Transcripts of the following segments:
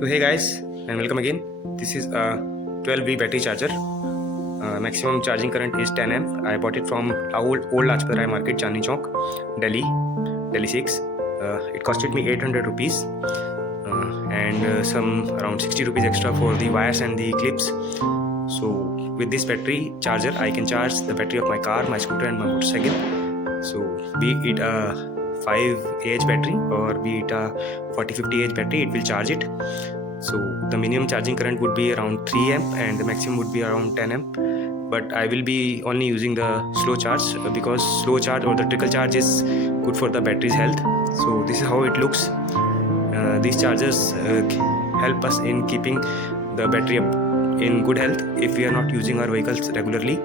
So hey guys, and welcome again. This is a 12V battery charger. Maximum charging current is 10 amp. I bought it from old Lajpat market, Chandni Chowk, Delhi 6. It costed me 800 rupees and some around 60 rupees extra for the wires and the clips. So with this battery charger, I can charge the battery of my car, my scooter and my motorcycle. So be it a 5Ah battery or be it a 40-50Ah battery, it will charge it. So the minimum charging current would be around 3 amp and the maximum would be around 10 amp. But I will be only using the slow charge because slow charge or the trickle charge is good for the battery's health. So this is how it looks. These chargers help us in keeping the battery up in good health if we are not using our vehicles regularly.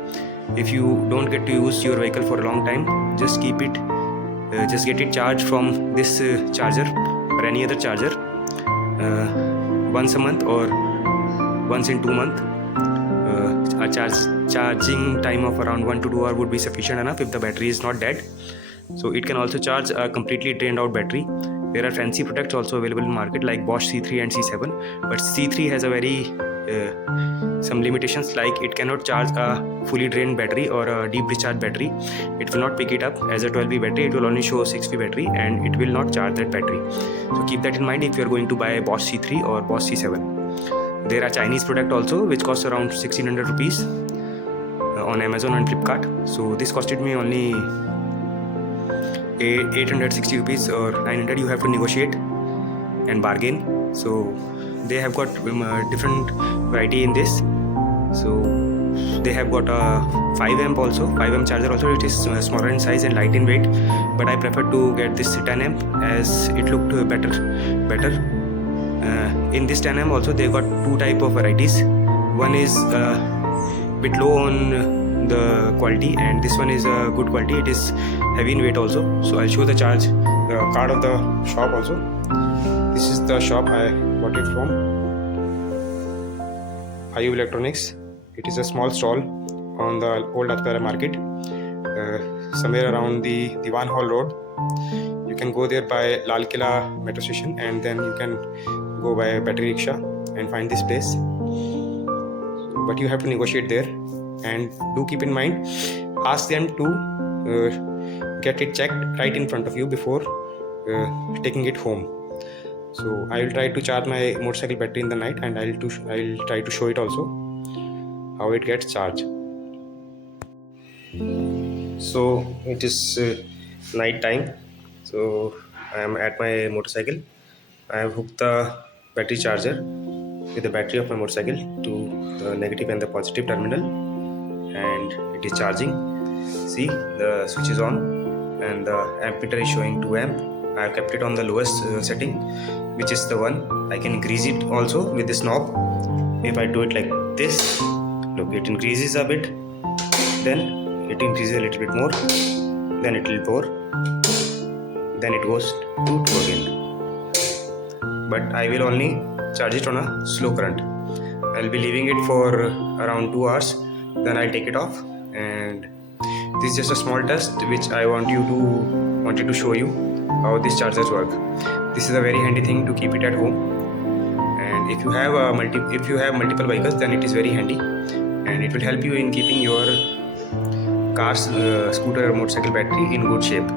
If you don't get to use your vehicle for a long time, just keep it just get it charged from this charger or any other charger once a month or once in 2 months. A charging time of around 1 to 2 hours would be sufficient enough if the battery is not dead. So it can also charge a completely drained out battery. There are fancy products also available in market like Bosch C3 and C7, but C3 has a very some limitations, like it cannot charge a fully drained battery or a deep discharge battery. It will not pick it up as a 12V battery. It will only show a 6V battery and it will not charge that battery. So keep that in mind if you are going to buy a Bosch C3 or Bosch C7. There are Chinese product also which cost around 1600 rupees on Amazon and Flipkart. So this costed me only 860 rupees or 900. You have to negotiate and bargain. So they have got different variety in this. So they have got a 5 amp also, 5 amp charger also. It is smaller in size and light in weight, but I prefer to get this 10 amp as it looked better. In this 10 amp also they got two type of varieties. One is bit low on the quality and this one is good quality. It is heavy in weight also. So I'll show the card of the shop also. This is the shop I bought it from, IU Electronics. It is a small stall on the old Lajpat market, somewhere around the Diwan Hall Road. You can go there by Lal Killa metro station and then you can go by battery rickshaw and find this place. But you have to negotiate there, and do keep in mind, ask them to get it checked right in front of you before taking it home. So I will try to charge my motorcycle battery in the night and I'll try to show it also how it gets charged. So it is night time. So I am at my motorcycle. I have hooked the battery charger with the battery of my motorcycle to the negative and the positive terminal, and it is charging. See, the switch is on and the ammeter is showing 2 amp. I have kept it on the lowest setting, which is the one. I can increase it also with this knob. If I do it like this, look, it increases a bit, then it increases a little bit more, then it will pour, then it goes to 2 again. But I will only charge it on a slow current. I'll be leaving it for around 2 hours, then I'll take it off. And this is just a small test which I wanted to show you how these chargers work. This is a very handy thing to keep it at home, and if you have multiple vehicles, then it is very handy and it will help you in keeping your car's scooter or motorcycle battery in good shape.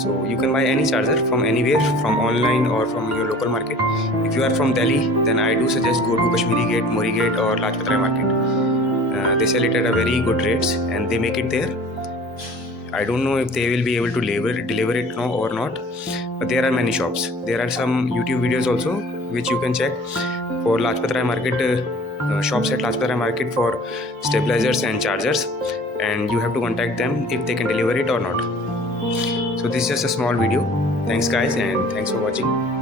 So you can buy any charger from anywhere, from online or from your local market. If you are from Delhi, then I do suggest go to Kashmiri Gate, Mori Gate or Lajpat market. They sell it at a very good rates and they make it there. I don't know if they will be able to deliver it now or not, but there are many shops. There are some YouTube videos also which you can check for Lajpat market, shops at Lajpat market for stabilizers and chargers, and you have to contact them if they can deliver it or not. So this is just a small video. Thanks guys, and thanks for watching.